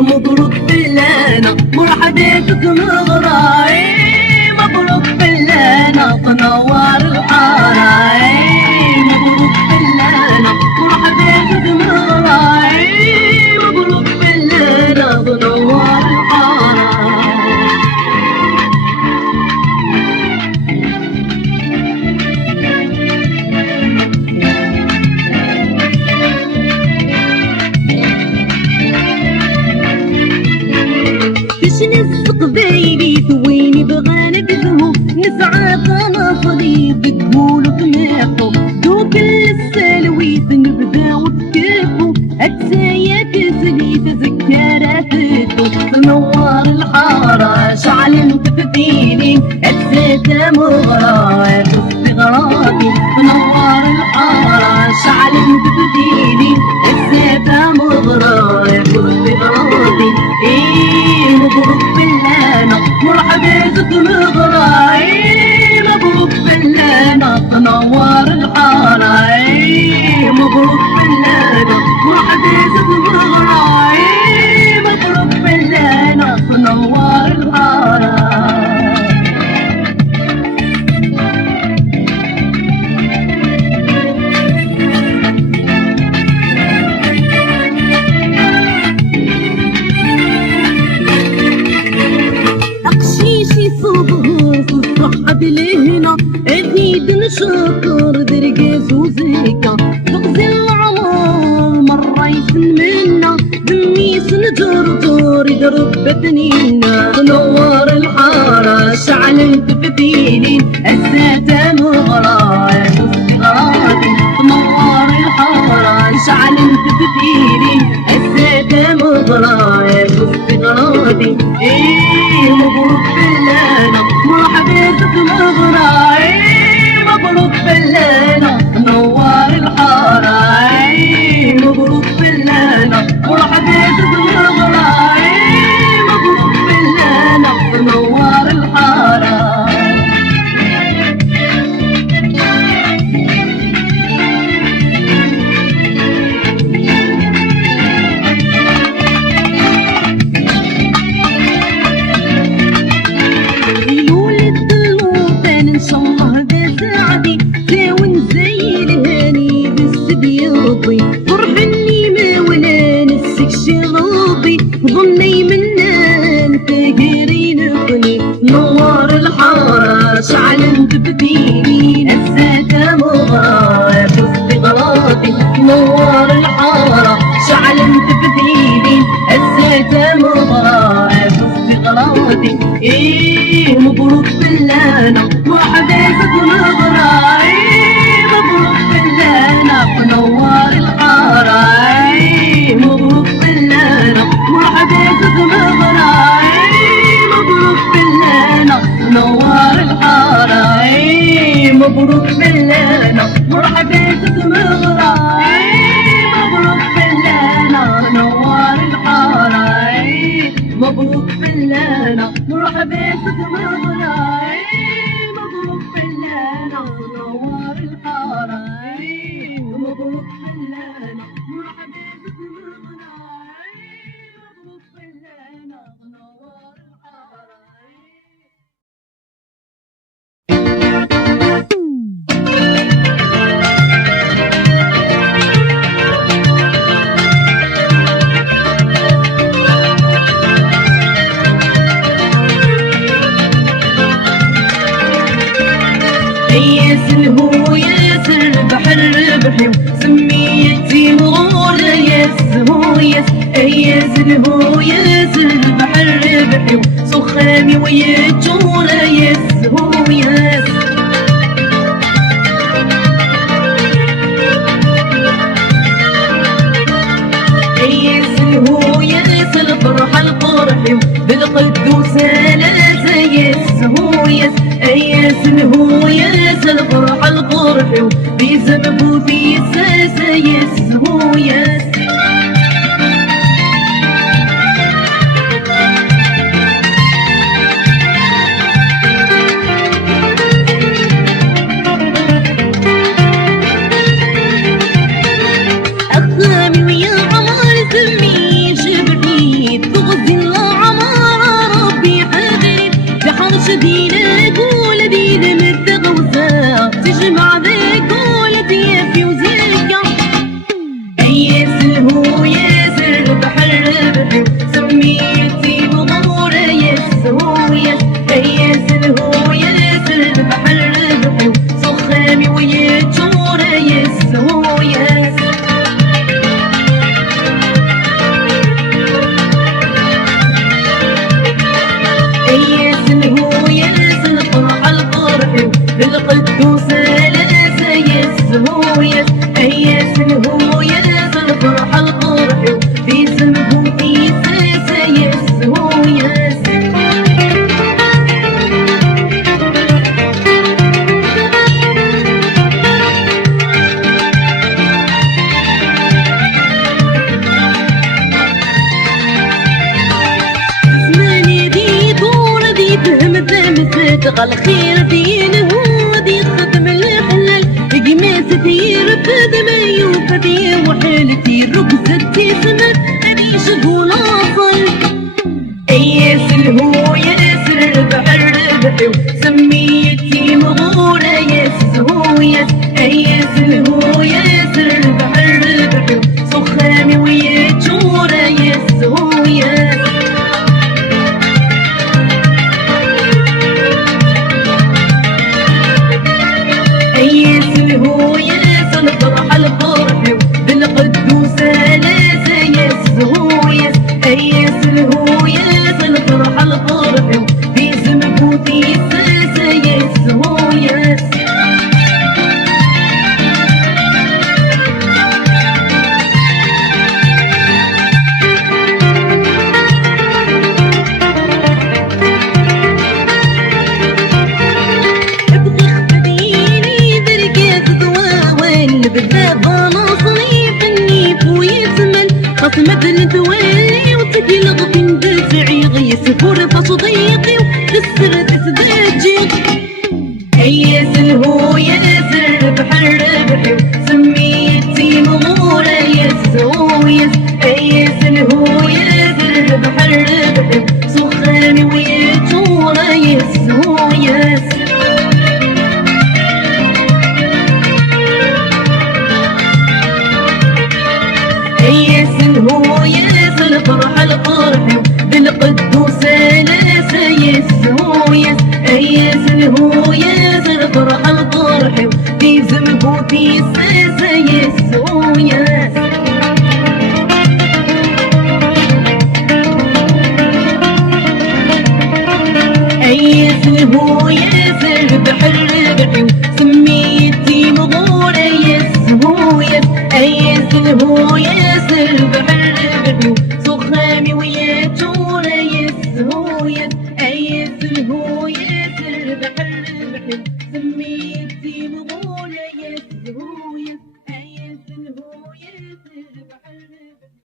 مبروك بلانا مرحبتك مغراي، مبروك بلانا تنور الحارة. مبروك بلانا مرحبتك مغراي، مبروك بلانا تنور الحارة. قبايلي ثويني بغانا بذمو نسعى تناصري بتقولوا طماحو دوك السالويت نبداو تكافو أتسايا تسلي تذكراتو تنور الحارة شعل تفتيني أتساتا مغرى تستغرابي تنور الحارة شعل تفتيني أتساتا مغرى تستغرابي. مبروك بلانا مرحبتك مغراي، مبروك بلانا تنور الحارة. مبروك بلانا مرحبتك مغراي، مبروك بلانا تنور الحارة. صحب لهنا اكيد نشكر درقاس وزيكا تغزي العمر مرة يسمنا دميس نجرجر يضرب بتنينا تنور الحارة شعل تفتيني الساتة مغراي واستغرابي تنور الحارة شعل تفتيني الساتة مغراي واستغرابي. مبروك بلانا مرحبتك مغراي، مبروك بلانا تنور الحارة. مبروك بلانا مرحبتك مغراي، مبروك بلانا تنور الحارة. فرحني ما ولا نسك شغوطي ظني منان تقرين قلي نور الحارة شعل تبديني الساتة مغراي واستغراضي نور الحارة شعل تبديني الساتة مغراي واستغراضي. مبروك بلانا مرحبتك مغراي، مبروك بلانا تنور الحارة. مبروك بلانا مرحبتك مغراي، مبروك بلانا تنور الحارة. مبروك بلانا مرحبتك مغراي، مبروك بلانا تنور الحارة. مبروك بلانا مرحبتك مغراي، مبروك بلانا تنور الحارة. مبروك بلانا مرحبتك مغراي، مبروك بلانا تنور الحارة. ياسر هو ياسر بحر بحيو سميتي مغور ياسر هو ياسر هو ياسر بحر بحيو سخاني ويجور ياسر هو ياسر. ياسر هو ياسر فرح القرح بالقدوس لا ياسر هو ياسر هو ياسر فرح القرح بزمك في الساسة ياسر الهوية الفرحة القرح في سمه في ساسة يس هو يس. تغى الخير دينه ودي ختم الحلال قماستي رفد ميوفتي وحالتي ركزتي سمت اني شغول اصل. اياس الهو ياسر البحر ربحي وسميتي مغولة ياس هو ياس. اياس الهو ياسر البحر ربحي وسخامي ويا جورة ياس هو ياس. أياس الهوية الفرحة الفرح بالقدوس لاسة ياس هو ياس. أياس الهوية الفرحة الفرح في سمكوتي ساسة ياس هو ياس. بالباب نصني فنيف ويزمن خصمت نتولي وتقلق بندفعي غيس فرصة صديقي وتسر تسداجي. أياس الهو ياسر بحر ربحي سميتي مغولة ياس هو ياس. أياس الهو ياسر بحر ربحي سخامي ويا جورة ياس هو ياس. أياس الهوية الفرحة الفرح بالقدوس لاسة ياس هو ياس. أياس الهوية الفرحة الفرح في زمبوتي ساسة ياس هو ياس. أياس الهوية البحر ربحي سميتي مغولة ياس هو ياس. أياس الهوية البحر ربحي سخامي ويا جورة ياس هو ياس. أياس الهوية البحر ربحي سميتي مغولة ياس هو ياس. أياس الهوية البحر ربحي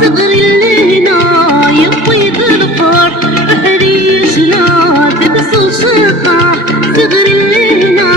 صغر اللينا يطيب الفرح حريشنا تبصل شطح. صغر اللينا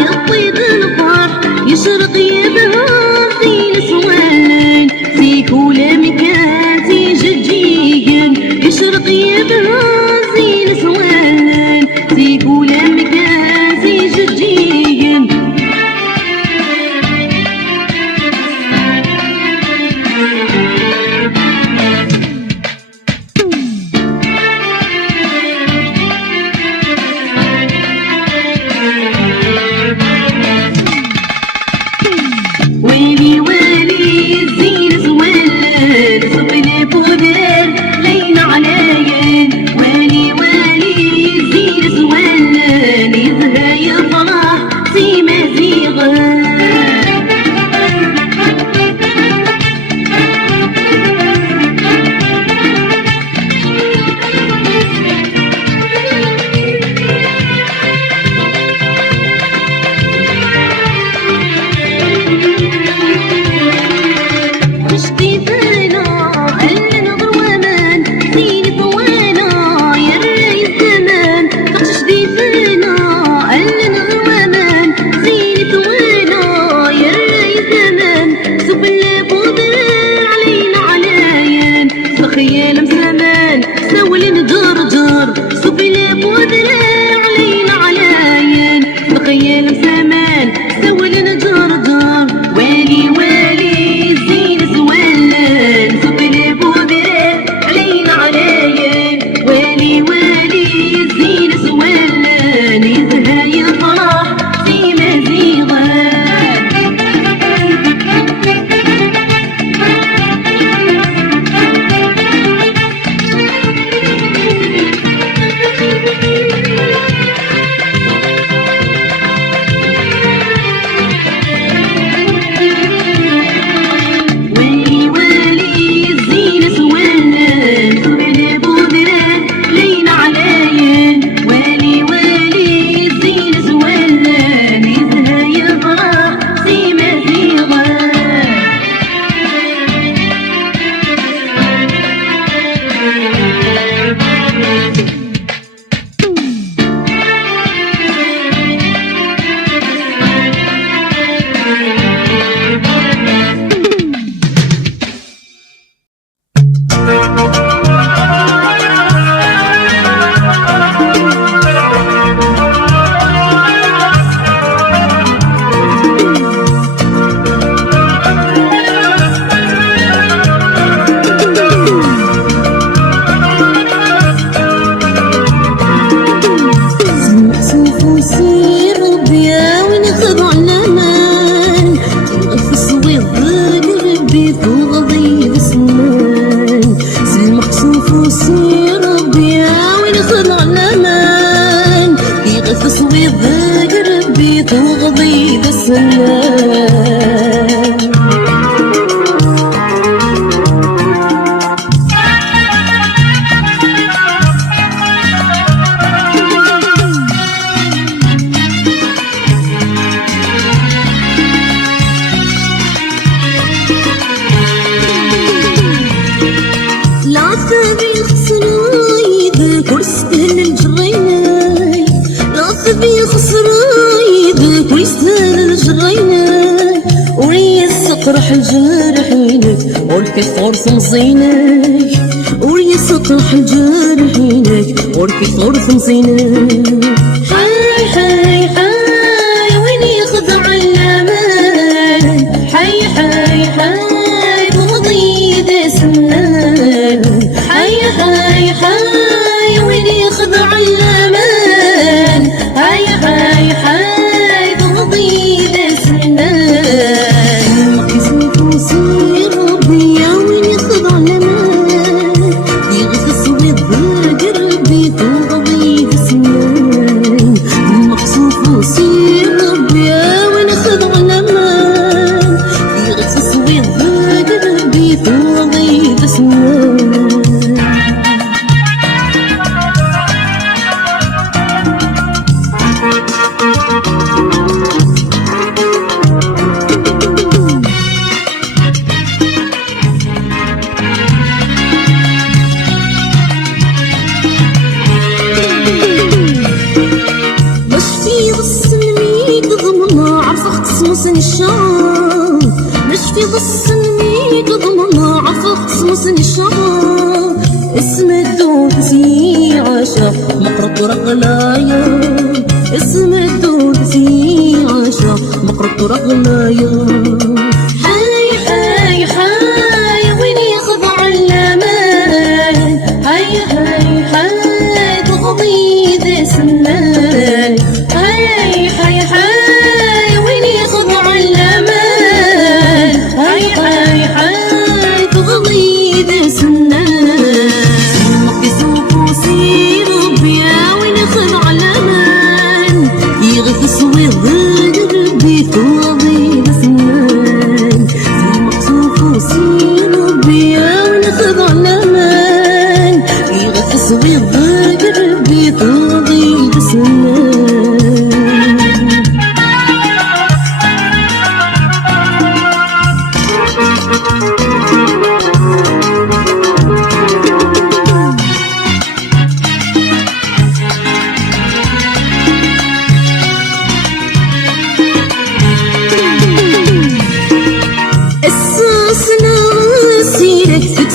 يطيب الفرح يشرق يبهر في نسوان في كل مكان في جديد يشرق يبهر برازيل سوان تيقول مكازي جديين ويلي ويلي الزين زوال صبني بودر لين عليا ويلي ويلي الزين زوال يزهى يفرح في مزيغه خيال مسلمان سولين جرجر سبلي بودر علينا علاين بخيال مسلمان سولين جرجر ويلي ويلي الزين زوالان سبلي بودر علينا علاين ويلي ويلي الزين زوالان يزهى يفرح في مزيغه تغضي بالسلام لا تبي خسرايد كرستن الجريناي لا تبي خسرايد كرستن الجريناي وري السطرح الجارحينك وركت فرص مزينك وري السطرح الجارحينك وركت فرص مزينك حي حي حي وين يخضع الأمان حي حي حي تغضي دسمان حي حي حي وين يخضع الأمان حي حي حي تغضي دسمان مقيسك وسير ربي يا وين يخضع الأمان يغث الصويت قربي تغضي دسمان مقصوف وسير ربي يا وين يخضع الأمان يغث الصويت قربي تغضي دسمان مش في ضص الميت ضمنا عفق صمص الشعر اسم الدوسي عاشق مقرط رغلايا اسم الدوسي عاشق مقرط رغلايا حي حي حي وين يخضع الأمان حي حي حي تغضي ذي سمان حي حي حي وين يخضع الأمان حي حي حي تغضي ذي سمان يغث صوير ربي توضي بسنان في مقصوف وسير ربي ونخذ علمان يغث صوير ربي توضي بسنان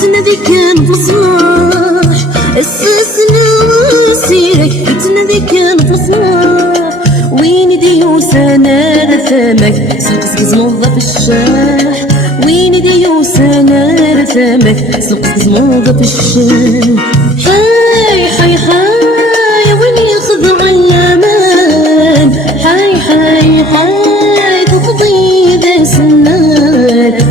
فتنا ذي كان مصلاح اسسنا سيرك فتنا ذي كان مصلاح وين ديوس انا رثامك سوق سقز موظف الشاح وين ديوس انا رثامك سوق سقز موظف الشاح حي حي حي وين ياخذ عيامان حي حي حي تفضي ذا سنان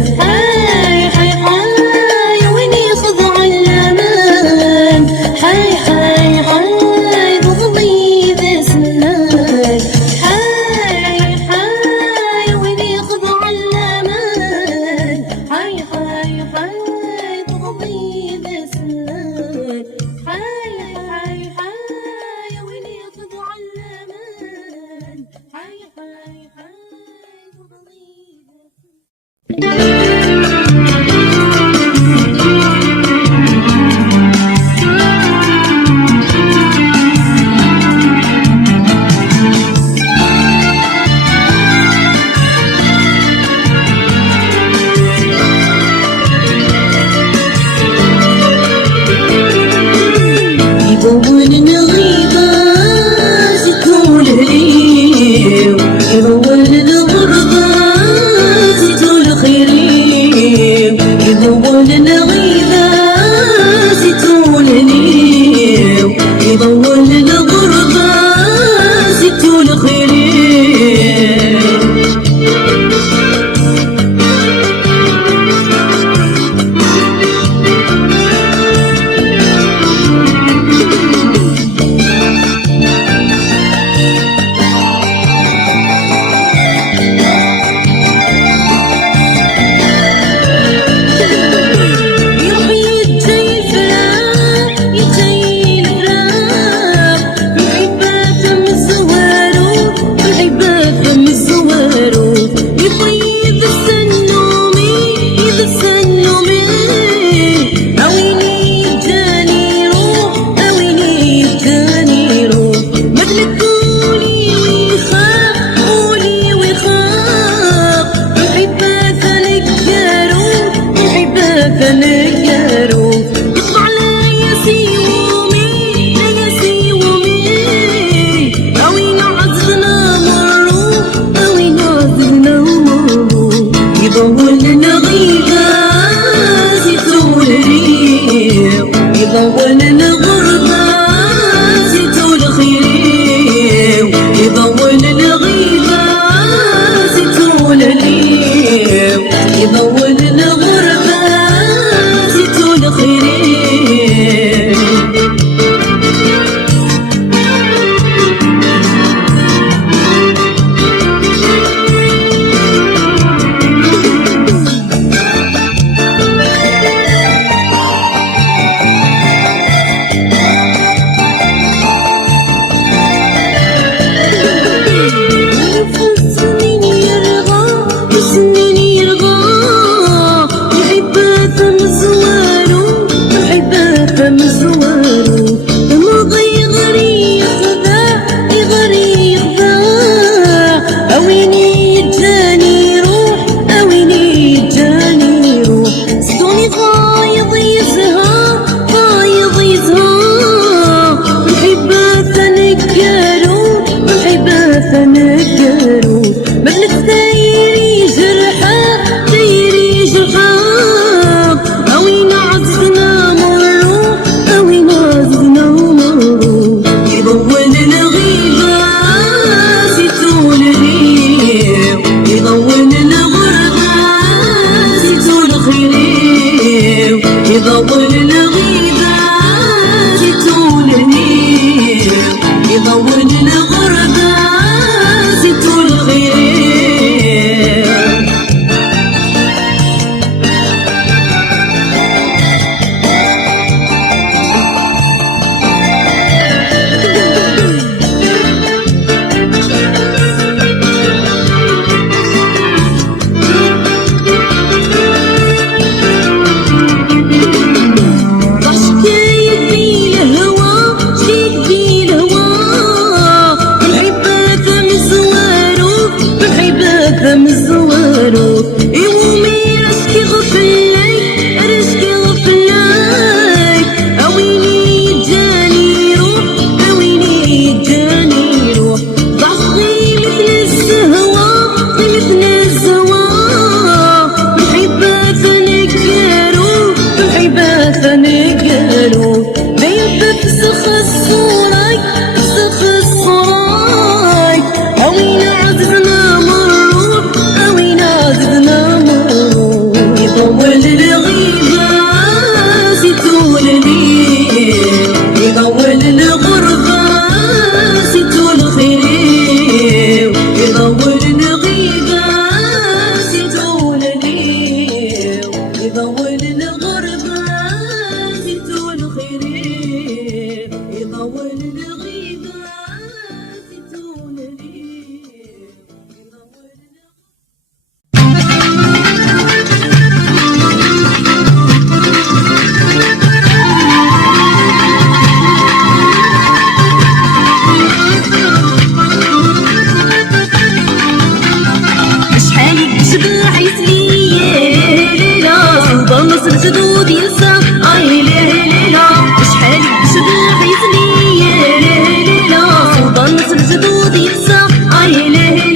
الجدود ينسى اي ليلة شحال شبح يزني يا ليلة سلطان نصر الجدود ينسى اي ليلة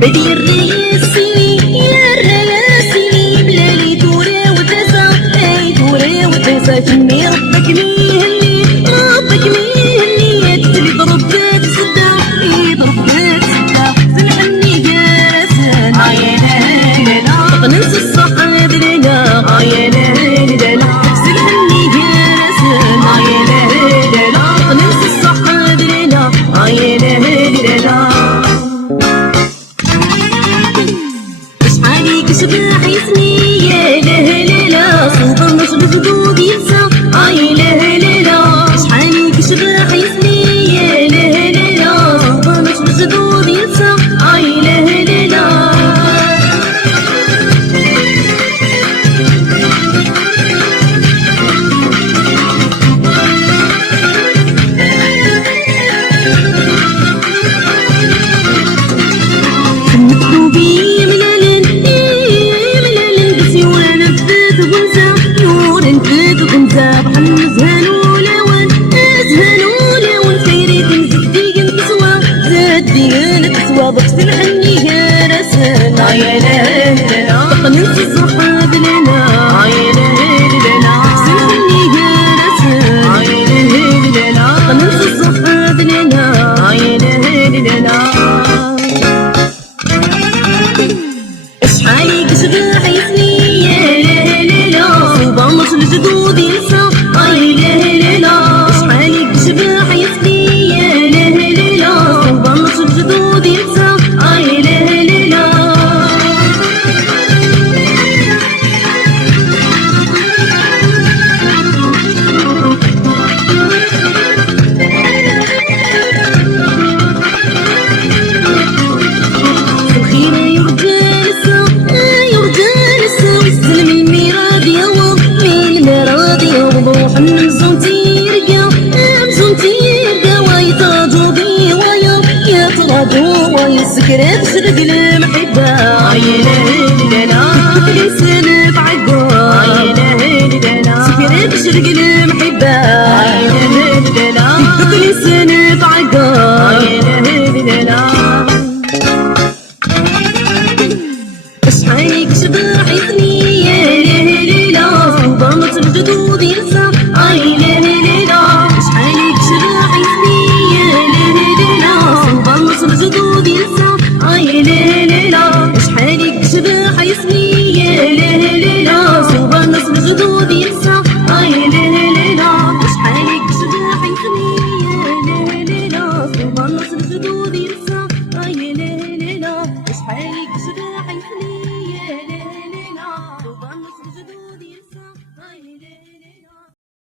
بدي الرياسي يا الرياسي بلالي دوري وتسا اي دوري وتسا كمي ربك ميهني ربك ميهني تلي ضربتك سدا ضربتك سدا سلحني جالسان يا لا ننسى الصحاب لنا يا لا سلحني جالسان يا لا ننسى الصحاب لنا يا لا صباح يسني يا لهليلة سلطان نصر الجدود ينسى اي لهليلة شحالك صباح يسني يا لهليلة سلطان نصر الجدود ينسى اي لهليلة بغسل عني يا رسول يا لا ننسى الصحاب لنا يا لا بغسل عني يا رسول يا لا ننسى الصحاب لنا يا لا شحالك صباح يسني يا لا سلطان نصر الجدود ينسى يا لا شحالك صباح يسني يا لا سلطان نصر الجدود ينسى ويسكرت شرق المحبة يا لا